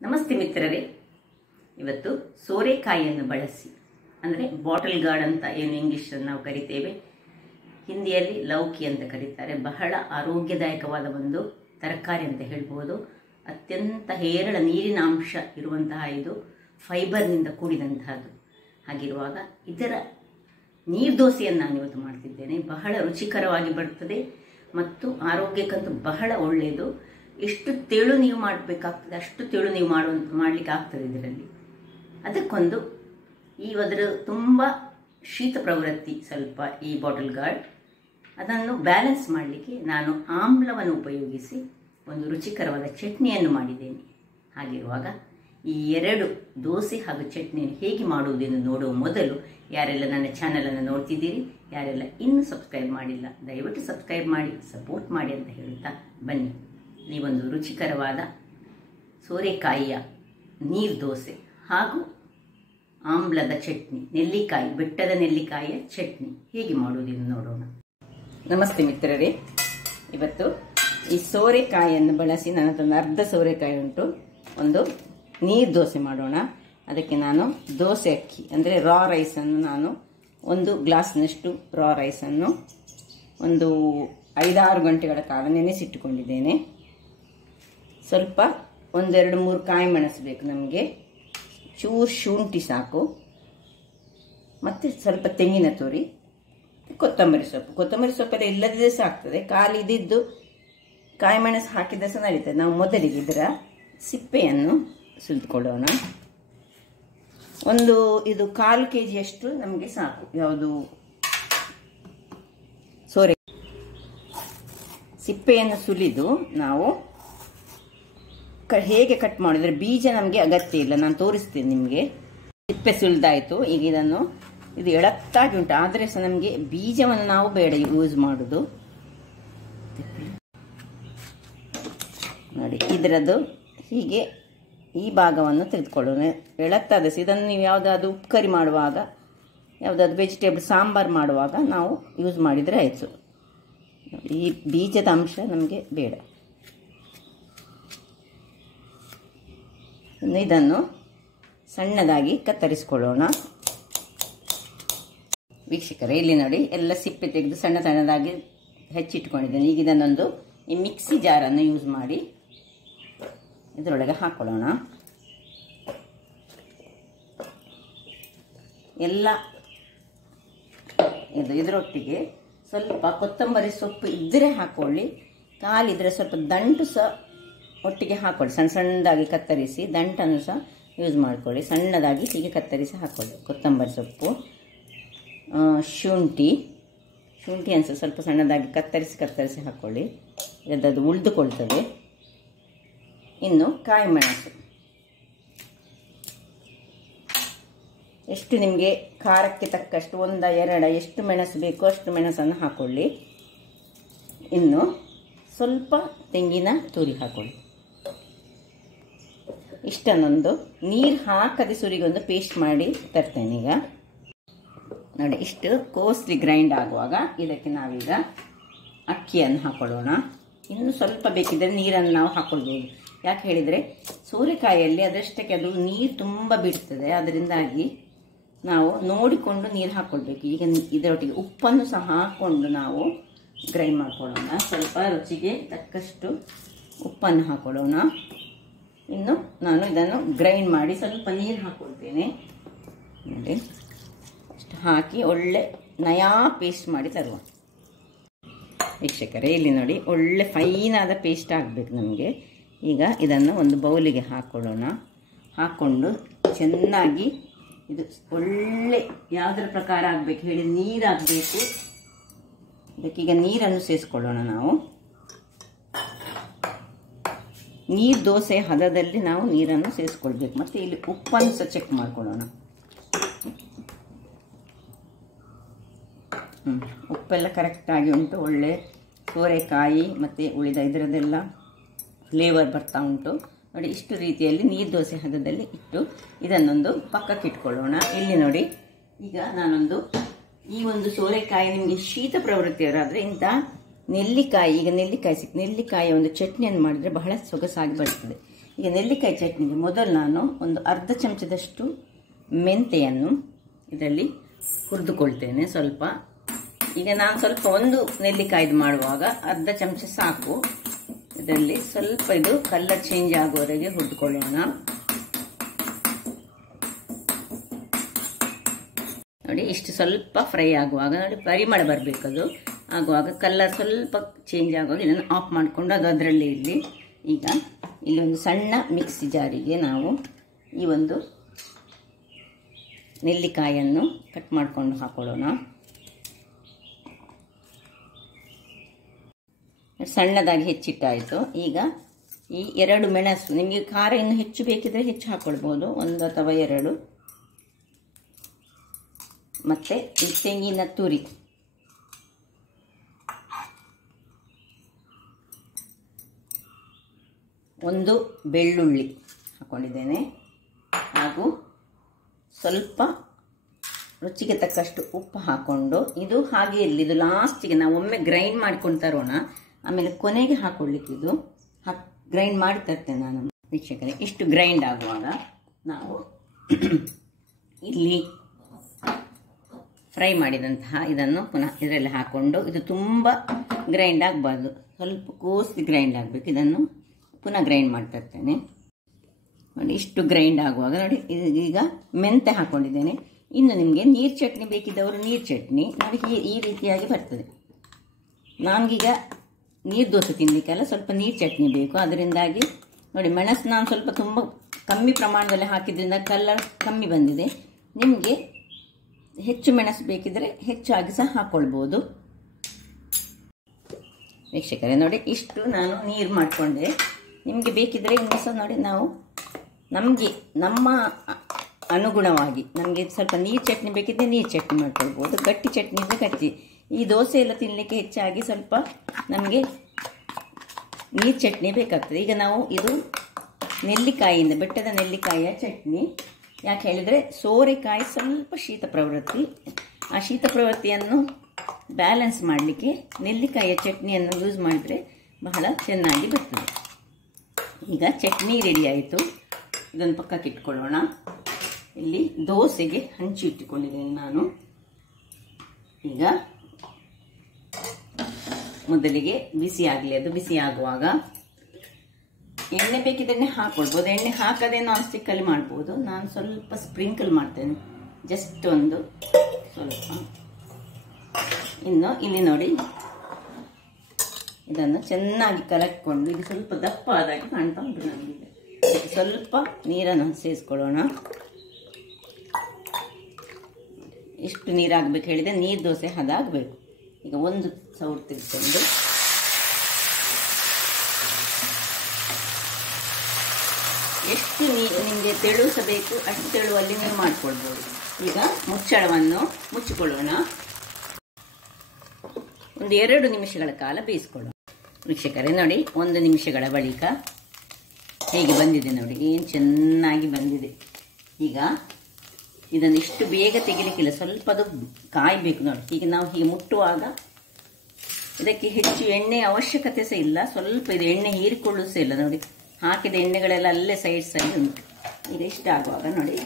ನಮಸ್ತೆ ಮಿತ್ರರೇ, ಇವತ್ತು ಸೋರೆಕಾಯಿಯನ್ನು ಬಳಸಿ ಅಂದರೆ ಬಾಟಲ್ ಗಾರ್ಡ್ ಅಂತ ಏನು ಇಂಗ್ಲಿಷ್ ನಾವು ಕರಿತೇವೆ, ಹಿಂದಿಯಲ್ಲಿ ಲೌಕಿ ಅಂತ ಕರೀತಾರೆ. ಬಹಳ ಆರೋಗ್ಯದಾಯಕವಾದ ಒಂದು ತರಕಾರಿ ಅಂತ ಹೇಳ್ಬೋದು. ಅತ್ಯಂತ ಹೇರಳ ನೀರಿನ ಅಂಶ ಇರುವಂತಹ ಇದು ಫೈಬರ್ನಿಂದ ಕೂಡಿದಂತಹದ್ದು. ಹಾಗಿರುವಾಗ ಇದರ ನೀರ್ದೋಸೆಯನ್ನು ನಾನು ಇವತ್ತು ಮಾಡ್ತಿದ್ದೇನೆ. ಬಹಳ ರುಚಿಕರವಾಗಿ ಬರ್ತದೆ ಮತ್ತು ಆರೋಗ್ಯಕ್ಕಂತೂ ಬಹಳ ಒಳ್ಳೆಯದು. ಎಷ್ಟು ತೆಳು ನೀವು ಮಾಡಬೇಕಾಗ್ತದೆ ಅಷ್ಟು ತೆಳು ನೀವು ಮಾಡಲಿಕ್ಕೆ ಆಗ್ತದೆ. ಇದರಲ್ಲಿ ಅದಕ್ಕೊಂದು ಅದರ ತುಂಬ ಶೀತ ಪ್ರವೃತ್ತಿ ಸ್ವಲ್ಪ ಈ ಬಾಟಲ್ ಗಾರ್ಡ್, ಅದನ್ನು ಬ್ಯಾಲೆನ್ಸ್ ಮಾಡಲಿಕ್ಕೆ ನಾನು ಆಮ್ಲವನ್ನು ಉಪಯೋಗಿಸಿ ಒಂದು ರುಚಿಕರವಾದ ಚಟ್ನಿಯನ್ನು ಮಾಡಿದ್ದೇನೆ. ಹಾಗಿರುವಾಗ ಈ ಎರಡು ದೋಸೆ ಹಾಗೂ ಚಟ್ನಿಯನ್ನು ಹೇಗೆ ಮಾಡುವುದೆಂದು ನೋಡುವ ಮೊದಲು ಯಾರೆಲ್ಲ ನನ್ನ ಚಾನಲನ್ನು ನೋಡ್ತಿದ್ದೀರಿ, ಯಾರೆಲ್ಲ ಇನ್ನೂ ಸಬ್ಸ್ಕ್ರೈಬ್ ಮಾಡಿಲ್ಲ, ದಯವಿಟ್ಟು ಸಬ್ಸ್ಕ್ರೈಬ್ ಮಾಡಿ ಸಪೋರ್ಟ್ ಮಾಡಿ ಅಂತ ಹೇಳುತ್ತಾ ಬನ್ನಿ. ನೀವೊಂದು ರುಚಿಕರವಾದ ಸೋರೆಕಾಯಿಯ ನೀರು ದೋಸೆ ಹಾಗೂ ಆಮ್ಲದ ಚಟ್ನಿ, ನೆಲ್ಲಿಕಾಯಿ, ಬೆಟ್ಟದ ನೆಲ್ಲಿಕಾಯಿಯ ಚಟ್ನಿ ಹೇಗೆ ಮಾಡುವುದೆಂದು ನೋಡೋಣ. ನಮಸ್ತೆ ಮಿತ್ರರೇ, ಇವತ್ತು ಈ ಸೋರೆಕಾಯಿಯನ್ನು ಬಳಸಿ ನನ್ನ ಹತ್ರ ಒಂದು ಅರ್ಧ ಸೋರೆಕಾಯಿ ಉಂಟು. ಒಂದು ನೀರು ದೋಸೆ ಮಾಡೋಣ. ಅದಕ್ಕೆ ನಾನು ದೋಸೆ ಅಕ್ಕಿ ಅಂದರೆ ರಾ ರೈಸನ್ನು ನಾನು ಒಂದು ಗ್ಲಾಸ್ನಷ್ಟು ರಾ ರೈಸನ್ನು ಒಂದು 5-6 ಗಂಟೆಗಳ ಕಾಲ ನೆನೆಸಿಟ್ಟುಕೊಂಡಿದ್ದೇನೆ. ಸ್ವಲ್ಪ 1-2-3 ಕಾಯಿ ಮೆಣಸು ಬೇಕು ನಮಗೆ, ಚೂರು ಶುಂಠಿ ಸಾಕು, ಮತ್ತು ಸ್ವಲ್ಪ ತೆಂಗಿನ ತುರಿ, ಕೊತ್ತಂಬರಿ ಸೊಪ್ಪೆಲ್ಲ ಇಲ್ಲದೇ ಸಾಕ್ತದೆ. ಖಾಲಿ ಇದ್ದಿದ್ದು ಕಾಯಿ ಮೆಣಸು ಹಾಕಿದ ಸಹ ನಡೀತದೆ. ನಾವು ಮೊದಲಿಗೆ ಇದರ ಸಿಪ್ಪೆಯನ್ನು ಸುಲಿದುಕೊಳ್ಳೋಣ. ಇದು 1/4 kg ನಮಗೆ ಸಾಕು. ಯಾವುದು ಸೋರೆ ಸಿಪ್ಪೆಯನ್ನು ಸುಲಿದು ನಾವು ಹೇಗೆ ಕಟ್ ಮಾಡಿದ್ರೆ ಬೀಜ ನಮಗೆ ಅಗತ್ಯ ಇಲ್ಲ, ನಾನು ತೋರಿಸ್ತೇನೆ ನಿಮಗೆ. ಸಿಪ್ಪೆ ಸುಲಿದಾಯಿತು. ಈಗ ಇದು ಎಳತ್ತಾಗಿ ಉಂಟು, ಆದರೆ ಸಹ ನಮಗೆ ಬೀಜವನ್ನು ನಾವು ಬೇಡ ಯೂಸ್ ಮಾಡೋದು. ನೋಡಿ, ಇದರದ್ದು ಹೀಗೆ ಈ ಭಾಗವನ್ನು ತೆಗೆದುಕೊಳ್ಳೋಣ. ಎಳತ್ತಾದ ಇದನ್ನು ನೀವು ಯಾವುದಾದ್ರು ಉಪ್ಪು ಕರಿ ಮಾಡುವಾಗ, ಯಾವುದಾದ್ರು ವೆಜಿಟೇಬಲ್ ಸಾಂಬಾರು ಮಾಡುವಾಗ ನಾವು ಯೂಸ್ ಮಾಡಿದರೆ ಆಯಿತು. ಈ ಬೀಜದ ಅಂಶ ನಮಗೆ ಬೇಡ. ಇದನ್ನು ಸಣ್ಣದಾಗಿ ಕತ್ತರಿಸಿಕೊಳ್ಳೋಣ. ವೀಕ್ಷಕರೇ, ಇಲ್ಲಿ ನೋಡಿ, ಎಲ್ಲ ಸಿಪ್ಪೆ ತೆಗೆದು ಸಣ್ಣದಾಗಿ ಹೆಚ್ಚಿಟ್ಕೊಂಡಿದ್ದೇನೆ. ಈಗ ಇದನ್ನೊಂದು ಈ ಮಿಕ್ಸಿ ಜಾರನ್ನು ಯೂಸ್ ಮಾಡಿ ಇದರೊಳಗೆ ಹಾಕೊಳ್ಳೋಣ. ಎಲ್ಲ ಇದರೊಟ್ಟಿಗೆ ಸ್ವಲ್ಪ ಕೊತ್ತಂಬರಿ ಸೊಪ್ಪು ಇದ್ದರೆ ಹಾಕೊಳ್ಳಿ, ಕಾಲಿದ್ರೆ ಸ್ವಲ್ಪ ದಂಟು ಸಹ ಒಟ್ಟಿಗೆ ಹಾಕೊಳ್ಳಿ. ಸಣ್ಣದಾಗಿ ಕತ್ತರಿಸಿ ದಂಟನ್ನು ಸಹ ಯೂಸ್ ಮಾಡ್ಕೊಳ್ಳಿ. ಸಣ್ಣದಾಗಿ ಹೀಗೆ ಕತ್ತರಿಸಿ ಹಾಕೊಳ್ಳಿ. ಕೊತ್ತಂಬರಿ ಸೊಪ್ಪು, ಶುಂಠಿಯನ್ನು ಸಹ ಸ್ವಲ್ಪ ಸಣ್ಣದಾಗಿ ಕತ್ತರಿಸಿ ಹಾಕೊಳ್ಳಿ, ಅದು ಉಳಿದುಕೊಳ್ತದೆ. ಇನ್ನು ಕಾಯಿ ಮೆಣಸು, ಎಷ್ಟು ನಿಮಗೆ ಖಾರಕ್ಕೆ ತಕ್ಕಷ್ಟು 1-2 ಎಷ್ಟು ಮೆಣಸು ಬೇಕೋ ಅಷ್ಟು ಮೆಣಸನ್ನು ಹಾಕೊಳ್ಳಿ. ಇನ್ನು ಸ್ವಲ್ಪ ತೆಂಗಿನ ತುರಿ ಹಾಕೊಳ್ಳಿ. ಇಷ್ಟನ್ನೊಂದು ನೀರು ಹಾಕದೆ ಸುರಿಗೊಂದು ಪೇಸ್ಟ್ ಮಾಡಿ ತರ್ತೇನೆ. ಈಗ ನೋಡಿ, ಇಷ್ಟು ಕೋಸ್ಲಿ ಗ್ರೈಂಡ್ ಆಗುವಾಗ ಇದಕ್ಕೆ ನಾವೀಗ ಅಕ್ಕಿಯನ್ನು ಹಾಕೊಳ್ಳೋಣ. ಇನ್ನು ಸ್ವಲ್ಪ ಬೇಕಿದ್ದರೆ ನೀರನ್ನು ನಾವು ಹಾಕೊಳ್ಬೋದು. ಯಾಕೆ ಹೇಳಿದರೆ ಸೋರೆಕಾಯಿಯಲ್ಲಿ ಅದಷ್ಟಕ್ಕೆ ಅದು ನೀರು ತುಂಬ ಬಿಡ್ತದೆ. ಅದರಿಂದಾಗಿ ನಾವು ನೋಡಿಕೊಂಡು ನೀರು ಹಾಕ್ಕೊಳ್ಬೇಕು. ಈಗ ಇದರೊಟ್ಟಿಗೆ ಉಪ್ಪನ್ನು ಸಹ ಹಾಕ್ಕೊಂಡು ನಾವು ಗ್ರೈಂಡ್ ಮಾಡ್ಕೊಳ್ಳೋಣ. ಸ್ವಲ್ಪ ರುಚಿಗೆ ತಕ್ಕಷ್ಟು ಉಪ್ಪನ್ನು ಹಾಕೊಳ್ಳೋಣ. ಇನ್ನು ನಾನು ಇದನ್ನು ಗ್ರೈಂಡ್ ಮಾಡಿ ಸ್ವಲ್ಪ ನೀರು ಹಾಕ್ಕೊಳ್ತೇನೆ. ನೋಡಿ, ಅಷ್ಟು ಹಾಕಿ ಒಳ್ಳೆ ನಯಾ ಪೇಸ್ಟ್ ಮಾಡಿ ತರುವ. ವೀಕ್ಷಕರೇ, ಇಲ್ಲಿ ನೋಡಿ, ಒಳ್ಳೆ ಫೈನಾದ ಪೇಸ್ಟ್ ಆಗಬೇಕು ನಮಗೆ. ಈಗ ಇದನ್ನು ಒಂದು ಬೌಲಿಗೆ ಹಾಕ್ಕೊಳ್ಳೋಣ. ಹಾಕ್ಕೊಂಡು ಚೆನ್ನಾಗಿ ಇದು ಒಳ್ಳೆ ಯಾವುದರ ಪ್ರಕಾರ ಆಗಬೇಕು ಹೇಳಿ ನೀರಾಗಬೇಕು. ಇದಕ್ಕೀಗ ನೀರನ್ನು ಸೇರಿಸ್ಕೊಳ್ಳೋಣ. ನಾವು ನೀರು ದೋಸೆ ಹದದಲ್ಲಿ ನಾವು ನೀರನ್ನು ಸೇರಿಸ್ಕೊಳ್ಬೇಕು. ಮತ್ತು ಇಲ್ಲಿ ಉಪ್ಪನ್ನು ಸಹ ಚೆಕ್ ಮಾಡ್ಕೊಳ್ಳೋಣ. ಉಪ್ಪೆಲ್ಲ ಕರೆಕ್ಟಾಗಿ ಉಂಟು. ಒಳ್ಳೆ ಸೋರೆಕಾಯಿ ಮತ್ತು ಉಳಿದ ಇದರದೆಲ್ಲ ಫ್ಲೇವರ್ ಬರ್ತಾ ಉಂಟು. ನೋಡಿ, ಇಷ್ಟು ರೀತಿಯಲ್ಲಿ ನೀರು ದೋಸೆ ಹದದಲ್ಲಿ ಇಟ್ಟು ಇದನ್ನೊಂದು ಪಕ್ಕಕ್ಕೆ ಇಟ್ಕೊಳ್ಳೋಣ. ಇಲ್ಲಿ ನೋಡಿ, ಈಗ ನಾನೊಂದು ಈ ಒಂದು ಸೋರೆಕಾಯಿ ನಿಮಗೆ ಶೀತ ಪ್ರವೃತ್ತಿಯವರಾದರೆ ಇಂಥ ನೆಲ್ಲಿಕಾಯಿ, ಈಗ ನೆಲ್ಲಿಕಾಯಿ ನೆಲ್ಲಿಕಾಯಿಯ ಒಂದು ಚಟ್ನಿಯನ್ನು ಮಾಡಿದರೆ ಬಹಳ ಸೊಗಸಾಗಿ ಬರ್ತದೆ. ಈಗ ನೆಲ್ಲಿಕಾಯಿ ಚಟ್ನಿಗೆ ಮೊದಲು ನಾನು ಒಂದು ಅರ್ಧ ಚಮಚದಷ್ಟು ಮೆಂತೆಯನ್ನು ಇದರಲ್ಲಿ ಹುರಿದುಕೊಳ್ತೇನೆ ಸ್ವಲ್ಪ. ಈಗ ನಾನು ಸ್ವಲ್ಪ ಒಂದು ನೆಲ್ಲಿಕಾಯ್ದು ಮಾಡುವಾಗ ಅರ್ಧ ಚಮಚ ಸಾಕು. ಇದರಲ್ಲಿ ಸ್ವಲ್ಪ ಇದು ಕಲರ್ ಚೇಂಜ್ ಆಗುವವರೆಗೆ ಹುರಿದುಕೊಳ್ಳೋಣ. ನೋಡಿ ಇಷ್ಟು ಸ್ವಲ್ಪ ಫ್ರೈ ಆಗುವಾಗ ನೋಡಿ ಪರಿಮಳ ಬರಬೇಕದು. ಆಗುವಾಗ ಕಲರ್ ಸ್ವಲ್ಪ ಚೇಂಜ್ ಆಗುವಾಗ ಇದನ್ನು ಆಫ್ ಮಾಡಿಕೊಂಡು ಅದು ಅದರಲ್ಲಿ ಇರಲಿ. ಈಗ ಇಲ್ಲಿ ಒಂದು ಸಣ್ಣ ಮಿಕ್ಸಿ ಜಾರಿಗೆ ನಾವು ಈ ಒಂದು ನೆಲ್ಲಿಕಾಯನ್ನು ಕಟ್ ಮಾಡಿಕೊಂಡು ಹಾಕೊಳ್ಳೋಣ. ಸಣ್ಣದಾಗಿ ಹೆಚ್ಚಿಟ್ಟಾಯಿತು. ಈಗ ಈ 2 ಮೆಣಸು, ನಿಮಗೆ ಖಾರ ಇನ್ನು ಹೆಚ್ಚು ಬೇಕಿದ್ರೆ ಹೆಚ್ಚು ಹಾಕ್ಕೊಳ್ಬೋದು, 1 ಅಥವಾ 2. ಮತ್ತು ಈ ತೆಂಗಿನ ತುರಿ, ಒಂದು ಬೆಳ್ಳುಳ್ಳಿ ಹಾಕ್ಕೊಂಡಿದ್ದೇನೆ, ಹಾಗೂ ಸ್ವಲ್ಪ ರುಚಿಗೆ ತಕ್ಕಷ್ಟು ಉಪ್ಪು ಹಾಕ್ಕೊಂಡು ಇದು ಹಾಗೆ ಇರಲಿ. ಇದು ಲಾಸ್ಟಿಗೆ ನಾವು ಒಮ್ಮೆ ಗ್ರೈಂಡ್ ಮಾಡ್ಕೊಂಡು ತರೋಣ, ಆಮೇಲೆ ಕೊನೆಗೆ ಹಾಕೊಳ್ಳಿಕ್ಕೆ ಇದು ಗ್ರೈಂಡ್ ಮಾಡಿ ತರ್ತೇನೆ ನಾನು ವೀಕ್ಷಕರೇ. ಇಷ್ಟು ಗ್ರೈಂಡ್ ಆಗುವಾಗ ನಾವು ಇಲ್ಲಿ ಫ್ರೈ ಮಾಡಿದಂತಹ ಇದನ್ನು ಪುನಃ ಇದರಲ್ಲಿ ಹಾಕ್ಕೊಂಡು, ಇದು ತುಂಬ ಗ್ರೈಂಡ್ ಆಗಬಾರ್ದು, ಸ್ವಲ್ಪ ಕೋಸಿ ಗ್ರೈಂಡ್ ಆಗಬೇಕು. ಇದನ್ನು ಪುನಃ ಗ್ರೈಂಡ್ ಮಾಡಿ ತರ್ತೇನೆ ನೋಡಿ. ಇಷ್ಟು ಗ್ರೈಂಡ್ ಆಗುವಾಗ ನೋಡಿ ಈಗ ಮೆಂತೆ ಹಾಕ್ಕೊಂಡಿದ್ದೇನೆ. ಇನ್ನು ನಿಮಗೆ ನೀರು ಚಟ್ನಿ ಬೇಕಿದ್ದವರು ನೀರು ಚಟ್ನಿ ನೋಡಿ ಈ ರೀತಿಯಾಗಿ ಬರ್ತದೆ. ನಮಗೀಗ ನೀರು ದೋಸೆ ತಿನ್ನಲಿಕ್ಕೆಲ್ಲ ಸ್ವಲ್ಪ ನೀರು ಚಟ್ನಿ ಬೇಕು. ಅದರಿಂದಾಗಿ ನೋಡಿ ಮೆಣಸು ನಾನು ಸ್ವಲ್ಪ ತುಂಬ ಕಮ್ಮಿ ಪ್ರಮಾಣದಲ್ಲಿ ಹಾಕಿದ್ರಿಂದ ಕಲರ್ ಕಮ್ಮಿ ಬಂದಿದೆ. ನಿಮಗೆ ಹೆಚ್ಚು ಮೆಣಸು ಬೇಕಿದ್ದರೆ ಹೆಚ್ಚಾಗಿ ಸಹ ಹಾಕ್ಕೊಳ್ಬೋದು ವೀಕ್ಷಕರೇ. ನೋಡಿ ಇಷ್ಟು ನಾನು ನೀರು ಮಾಡಿಕೊಂಡೆ. ನಿಮಗೆ ಬೇಕಿದ್ದರೆ ಇನ್ನು ಸಹ ನೋಡಿ ನಾವು ನಮ್ಮ ಅನುಗುಣವಾಗಿ ನಮಗೆ ಸ್ವಲ್ಪ ನೀರು ಚಟ್ನಿ ಬೇಕಿದ್ದರೆ ನೀರು ಚಟ್ನಿ ಮಾಡ್ಕೊಳ್ಬೋದು, ಗಟ್ಟಿ ಚಟ್ನಿ ಇದ್ದರೆ ಗಟ್ಟಿ. ಈ ದೋಸೆ ಎಲ್ಲ ತಿನ್ನಲಿಕ್ಕೆ ಹೆಚ್ಚಾಗಿ ಸ್ವಲ್ಪ ನಮಗೆ ನೀರು ಚಟ್ನಿ ಬೇಕಾಗ್ತದೆ. ಈಗ ನಾವು ಇದು ನೆಲ್ಲಿಕಾಯಿಯಿಂದ, ಬೆಟ್ಟದ ನೆಲ್ಲಿಕಾಯಿಯ ಚಟ್ನಿ. ಯಾಕೆ ಹೇಳಿದರೆ ಸೋರೆಕಾಯಿ ಸ್ವಲ್ಪ ಶೀತ ಪ್ರವೃತ್ತಿ, ಆ ಶೀತ ಪ್ರವೃತ್ತಿಯನ್ನು ಬ್ಯಾಲೆನ್ಸ್ ಮಾಡಲಿಕ್ಕೆ ನೆಲ್ಲಿಕಾಯಿಯ ಚಟ್ನಿಯನ್ನು ಯೂಸ್ ಮಾಡಿದರೆ ಬಹಳ ಚೆನ್ನಾಗಿ ಬರ್ತದೆ. ಈಗ ಚಟ್ನಿ ರೆಡಿ ಆಯಿತು. ಇದನ್ನು ಪಕ್ಕಕ್ಕೆ ಇಟ್ಕೊಳ್ಳೋಣ. ಇಲ್ಲಿ ದೋಸೆಗೆ ಹಂಚು ಇಟ್ಟುಕೊಂಡಿದ್ದೇನೆ ನಾನು. ಈಗ ಮೊದಲಿಗೆ ಬಿಸಿ ಆಗಲಿ, ಅದು ಬಿಸಿ ಆಗುವಾಗ ಎಣ್ಣೆ ಬೇಕಿದ್ರೆ ಹಾಕ್ಕೊಳ್ಬೋದು, ಎಣ್ಣೆ ಹಾಕದೆ ನಾನ್ ಸ್ಟಿಕ್ಕಲ್ಲಿ ಮಾಡ್ಬೋದು. ನಾನು ಸ್ವಲ್ಪ ಸ್ಪ್ರಿಂಕಲ್ ಮಾಡ್ತೇನೆ, ಜಸ್ಟ್ ಒಂದು ಸ್ವಲ್ಪ. ಇನ್ನು ಇಲ್ಲಿ ನೋಡಿ ಇದನ್ನು ಚೆನ್ನಾಗಿ ಕಲಕ್ಕೊಂಡು, ಇದು ಸ್ವಲ್ಪ ದಪ್ಪ ಆದಾಗಿ ಕಾಣ್ತಾ ಉಂಟು ನಮಗೆ. ಸ್ವಲ್ಪ ನೀರನ್ನು ಸೇರಿಸ್ಕೊಳ್ಳೋಣ. ಎಷ್ಟು ನೀರಾಗಬೇಕು ಹೇಳಿದರೆ ನೀರು ದೋಸೆ ಅದಾಗಬೇಕು. ಈಗ ಒಂದು ಸೌಟ್ ತೆಗೆದುಕೊಂಡು ಎಷ್ಟು ನೀರು ನಿಮಗೆ ತೆಳುಸಬೇಕು ಅಷ್ಟು ತೆಳುವಲ್ಲಿ ನೀವು ಮಾಡ್ಕೊಳ್ಬೋದು. ಈಗ ಮುಚ್ಚಳವನ್ನು ಮುಚ್ಚಿಕೊಳ್ಳೋಣ. ಒಂದು 2 ನಿಮಿಷಗಳ ಕಾಲ ಬೇಯಿಸ್ಕೊಳ್ಳೋಣ ವೀಕ್ಷಕರೇ. ನೋಡಿ 1 ನಿಮಿಷಗಳ ಬಳಿಕ ಹೇಗೆ ಬಂದಿದೆ ನೋಡಿ, ಏನು ಚೆನ್ನಾಗಿ ಬಂದಿದೆ. ಈಗ ಇದನ್ನು ಇಷ್ಟು ಬೇಗ ತೆಗಿಲಿಕ್ಕಿಲ್ಲ, ಸ್ವಲ್ಪ ಅದು ಕಾಯಬೇಕು ನೋಡಿ. ಈಗ ನಾವು ಹೀಗೆ ಮುಟ್ಟುವಾಗ ಇದಕ್ಕೆ ಹೆಚ್ಚು ಎಣ್ಣೆ ಅವಶ್ಯಕತೆ ಸಹ ಇಲ್ಲ, ಸ್ವಲ್ಪ ಇದು ಎಣ್ಣೆ ಹೀರಿಕೊಳ್ಳು ಸಹ ಇಲ್ಲ ನೋಡಿ. ಹಾಕಿದ ಎಣ್ಣೆಗಳೆಲ್ಲ ಅಲ್ಲೇ ಸೈಡ್ಸಲ್ಲಿ ಉಂಟು. ಈಗ ಇಷ್ಟ ಆಗುವಾಗ ನೋಡಿ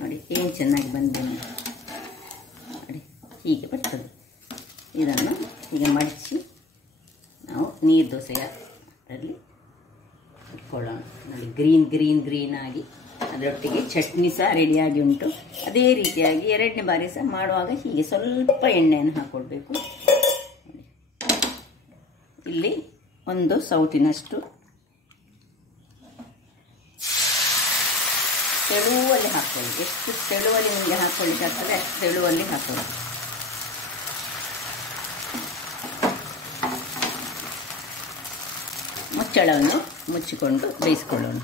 ನೋಡಿ ಏನು ಚೆನ್ನಾಗಿ ಬಂದಿದೆ ನೋಡಿ, ಹೀಗೆ ಬರ್ತದೆ. ಇದನ್ನು ಈಗ ಮಡಚಿ ನಾವು ನೀರು ದೋಸೆಯಲ್ಲಿ ಇಟ್ಕೊಳ್ಳೋಣ ನೋಡಿ. ಗ್ರೀನ್ ಆಗಿ ಅದರೊಟ್ಟಿಗೆ ಚಟ್ನಿ ಸಹ ರೆಡಿಯಾಗಿ ಉಂಟು. ಅದೇ ರೀತಿಯಾಗಿ 2ನೇ ಬಾರಿ ಸಹ ಮಾಡುವಾಗ ಹೀಗೆ ಸ್ವಲ್ಪ ಎಣ್ಣೆಯನ್ನು ಹಾಕ್ಕೊಳ್ಬೇಕು. ಇಲ್ಲಿ 1 ಸೌಟಿನಷ್ಟು ತೆಳುವಲ್ಲಿ ಹಾಕ್ಕೊಳ್ಳಿ. ಎಷ್ಟು ತೆಳುವಲ್ಲಿ ನಿಮಗೆ ಹಾಕ್ಕೊಳ್ಳಿಕ್ಕೆ ಆಗ್ತದೆ ಅಷ್ಟು ತೆಳುವಲ್ಲಿ ಹಾಕೊಳ್ಳಿ. ಮುಚ್ಚಳವನ್ನು ಮುಚ್ಚಿಕೊಂಡು ಬೇಯಿಸ್ಕೊಳ್ಳೋಣ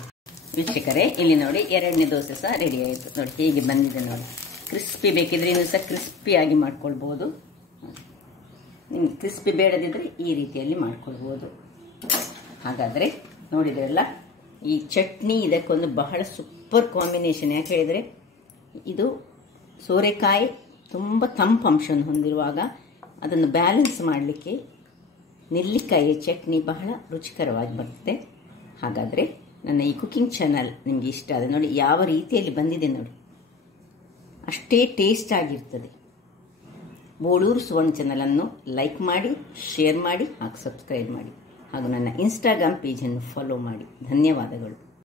ವೀಕ್ಷಕರೇ. ಇಲ್ಲಿ ನೋಡಿ 2ನೇ ದೋಸೆ ಸಹ ರೆಡಿ ಆಯಿತು ನೋಡಿ, ಹೇಗೆ ಬಂದಿದೆ ನೋಡಿ. ಕ್ರಿಸ್ಪಿ ಬೇಕಿದ್ರೆ ಇನ್ನೂ ಸಹ ಕ್ರಿಸ್ಪಿಯಾಗಿ ಮಾಡ್ಕೊಳ್ಬೋದು. ನಿಮ್ಗೆ ಕ್ರಿಸ್ಪಿ ಬೇಡದಿದ್ದರೆ ಈ ರೀತಿಯಲ್ಲಿ ಮಾಡ್ಕೊಳ್ಬೋದು. ಹಾಗಾದರೆ ನೋಡಿದ್ರಲ್ಲ, ಈ ಚಟ್ನಿ ಇದಕ್ಕೊಂದು ಬಹಳ ಸೂಪರ್ ಕಾಂಬಿನೇಷನ್. ಯಾಕೆ ಹೇಳಿದರೆ ಇದು ಸೋರೆಕಾಯಿ ತುಂಬ ತಂಪು ಅಂಶವನ್ನು ಹೊಂದಿರುವಾಗ ಅದನ್ನು ಬ್ಯಾಲೆನ್ಸ್ ಮಾಡಲಿಕ್ಕೆ ನೆಲ್ಲಿಕಾಯಿಯ ಚಟ್ನಿ ಬಹಳ ರುಚಿಕರವಾಗಿ ಬರ್ತದೆ. ಹಾಗಾದರೆ ನನ್ನ ಈ ಕುಕಿಂಗ್ ಚಾನಲ್ ನಿಮಗೆ ಇಷ್ಟ ಆದರೆ ನೋಡಿ ಯಾವ ರೀತಿಯಲ್ಲಿ ಬಂದಿದೆ ನೋಡಿ, ಅಷ್ಟೇ ಟೇಸ್ಟ್ ಆಗಿರ್ತದೆ. ಬೋಳೂರು ಸುವರ್ಣ ಚಾನಲನ್ನು ಲೈಕ್ ಮಾಡಿ, ಶೇರ್ ಮಾಡಿ ಹಾಗೂ ಸಬ್ಸ್ಕ್ರೈಬ್ ಮಾಡಿ ಹಾಗೂ ನನ್ನ ಇನ್ಸ್ಟಾಗ್ರಾಮ್ ಪೇಜನ್ನು ಫಾಲೋ ಮಾಡಿ. ಧನ್ಯವಾದಗಳು.